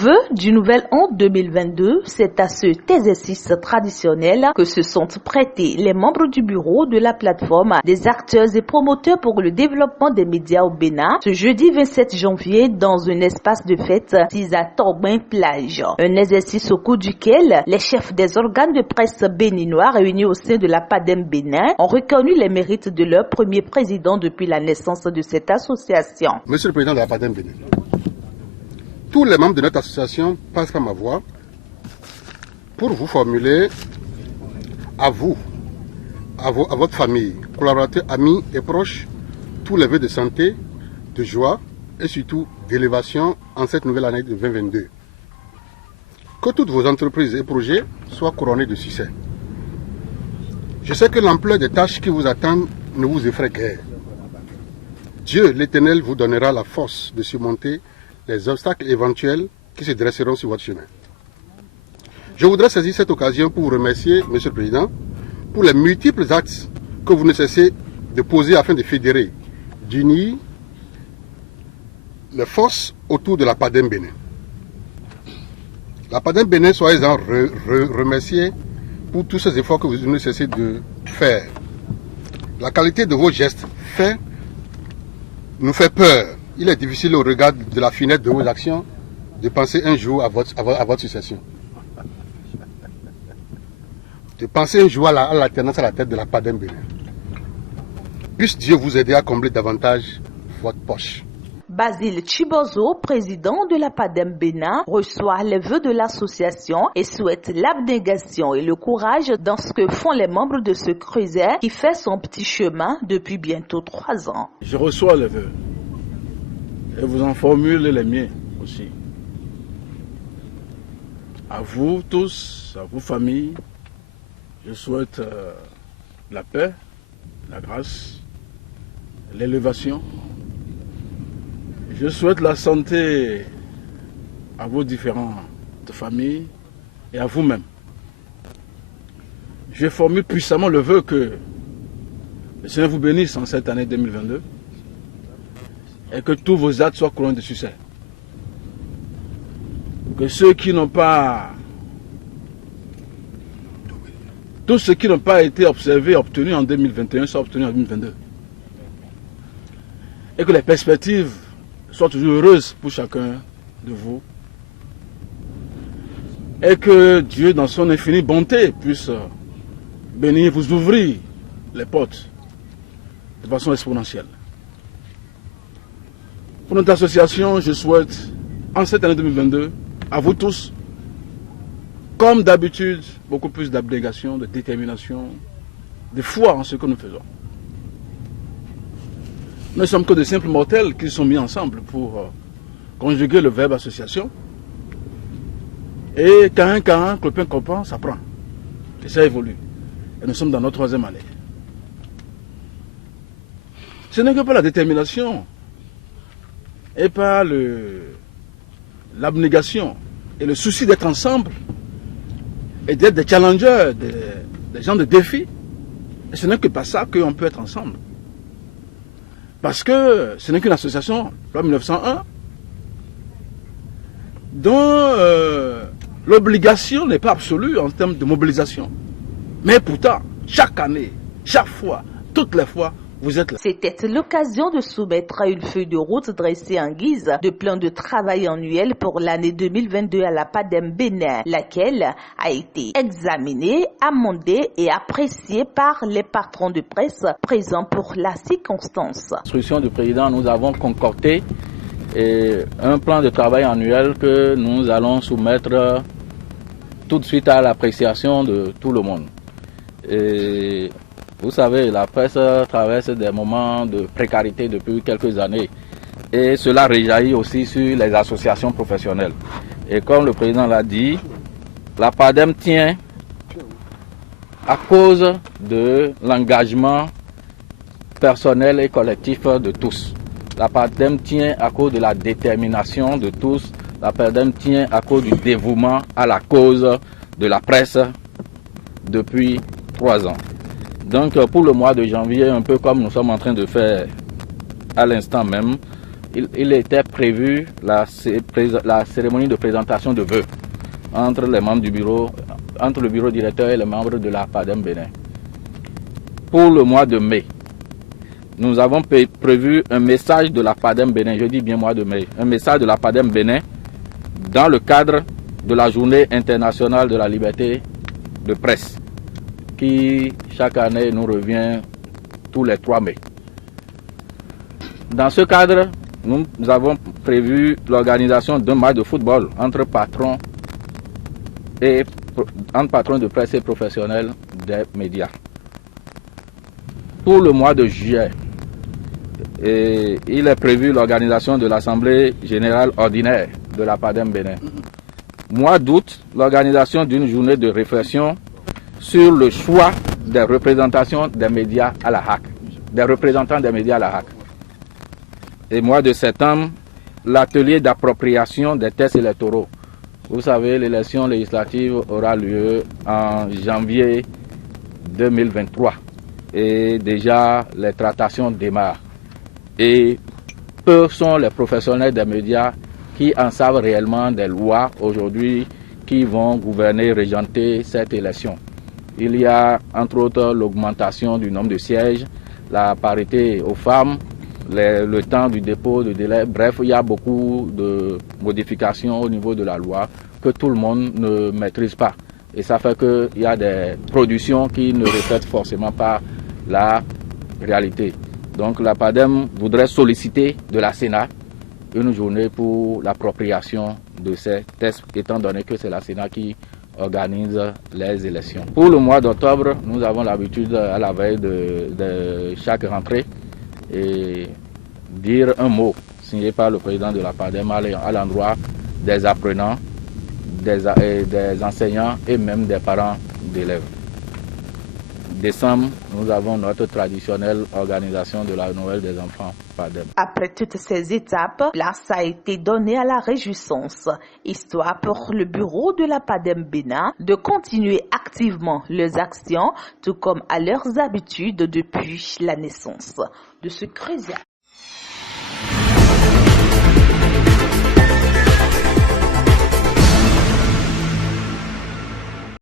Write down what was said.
Vœux du nouvel an 2022, c'est à cet exercice traditionnel que se sont prêtés les membres du bureau de la plateforme des acteurs et promoteurs pour le développement des médias au Bénin, ce jeudi 27 janvier dans un espace de fête situé à Torbin Plage. Un exercice au cours duquel les chefs des organes de presse béninois réunis au sein de la PADEM Bénin ont reconnu les mérites de leur premier président depuis la naissance de cette association. Monsieur le Président de la PADEM Bénin, tous les membres de notre association passent par ma voix pour vous formuler à vous, à votre famille, collaborateurs, amis et proches, tous les vœux de santé, de joie et surtout d'élévation en cette nouvelle année de 2022. Que toutes vos entreprises et projets soient couronnés de succès. Je sais que l'ampleur des tâches qui vous attendent ne vous effraie guère. Dieu l'Éternel vous donnera la force de surmonter les obstacles éventuels qui se dresseront sur votre chemin. Je voudrais saisir cette occasion pour vous remercier, Monsieur le Président, pour les multiples actes que vous ne cessez de poser afin de fédérer, d'unir les forces autour de la PADEM Bénin. La PADEM Bénin, soyez-en remerciés pour tous ces efforts que vous ne cessez de faire. La qualité de vos gestes nous fait peur. Il est difficile au regard de la finesse de vos actions de penser un jour à votre succession. De penser un jour à l'alternance à la tête de la PADEM Bénin. Puisse Dieu vous aider à combler davantage votre poche. Basile Chibozo, président de la PADEM Bénin, reçoit les vœux de l'association et souhaite l'abnégation et le courage dans ce que font les membres de ce creuset qui fait son petit chemin depuis bientôt 3 ans. Je reçois les vœux et vous en formule les miens aussi. À vous tous, à vos familles, je souhaite la paix, la grâce, l'élévation. Je souhaite la santé à vos différentes familles et à vous-même. Je formule puissamment le vœu que le Seigneur vous bénisse en cette année 2022 et que tous vos actes soient couronnés de succès. Que ceux qui n'ont pas... Tout ce qui n'ont pas été observé et obtenu en 2021 soit obtenu en 2022. Et que les perspectives soient toujours heureuses pour chacun de vous. Et que Dieu, dans son infinie bonté, puisse bénir, vous ouvrir les portes de façon exponentielle. Pour notre association, je souhaite, en cette année 2022, à vous tous, comme d'habitude, beaucoup plus d'abnégation, de détermination, de foi en ce que nous faisons. Nous ne sommes que de simples mortels qui sont mis ensemble pour conjuguer le verbe association. Et quand un clopin comprend, ça prend. Et ça évolue. Et nous sommes dans notre 3e année. Ce n'est que par la détermination et par l'abnégation et le souci d'être ensemble et d'être des challengers, des gens de défi. Et ce n'est que par ça qu'on peut être ensemble. Parce que ce n'est qu'une association, loi 1901, dont l'obligation n'est pas absolue en termes de mobilisation. Mais pourtant, chaque année, chaque fois, toutes les fois, vous êtes là. C'était l'occasion de soumettre une feuille de route dressée en guise de plan de travail annuel pour l'année 2022 à la PADEM Bénin, laquelle a été examinée, amendée et appréciée par les patrons de presse présents pour la circonstance. Instruction du président, nous avons concocté un plan de travail annuel que nous allons soumettre tout de suite à l'appréciation de tout le monde. Et vous savez, la presse traverse des moments de précarité depuis quelques années et cela rejaillit aussi sur les associations professionnelles. Et comme le président l'a dit, la PADEM tient à cause de l'engagement personnel et collectif de tous. La PADEM tient à cause de la détermination de tous. La PADEM tient à cause du dévouement à la cause de la presse depuis 3 ans. Donc pour le mois de janvier, un peu comme nous sommes en train de faire à l'instant même, il était prévu la cérémonie de présentation de vœux entre les membres du bureau, entre le bureau directeur et les membres de la PADEM Bénin. Pour le mois de mai, nous avons prévu un message de la PADEM Bénin, je dis bien mois de mai, un message de la PADEM Bénin dans le cadre de la Journée internationale de la liberté de presse, qui chaque année nous revient tous les 3 mai. Dans ce cadre, nous avons prévu l'organisation d'un match de football entre patrons de presse et professionnels des médias. Pour le mois de juillet, il est prévu l'organisation de l'Assemblée générale ordinaire de la PADEM Bénin. Mois d'août, l'organisation d'une journée de réflexion sur le choix des représentations des médias à la HAC, des représentants des médias à la HAC. Et mois de septembre, l'atelier d'appropriation des tests électoraux. Vous savez, l'élection législative aura lieu en janvier 2023. Et déjà, les tractations démarrent. Et peu sont les professionnels des médias qui en savent réellement des lois aujourd'hui qui vont gouverner, régenter cette élection. Il y a entre autres l'augmentation du nombre de sièges, la parité aux femmes, le temps du dépôt de délai. Bref, il y a beaucoup de modifications au niveau de la loi que tout le monde ne maîtrise pas. Et ça fait qu'il y a des productions qui ne reflètent forcément pas la réalité. Donc la PADEM voudrait solliciter de la Sénat une journée pour l'appropriation de ces tests, étant donné que c'est la Sénat qui organise les élections. Pour le mois d'octobre, nous avons l'habitude à la veille de chaque rentrée et dire un mot signé par le président de la PADEM à l'endroit des apprenants, des enseignants et même des parents d'élèves. Décembre, nous avons notre traditionnelle organisation de la Noël des enfants PADEM. Après toutes ces étapes, place a été donnée à la réjouissance, histoire pour le bureau de la PADEM Bénin de continuer activement leurs actions, tout comme à leurs habitudes depuis la naissance de ce Crésia.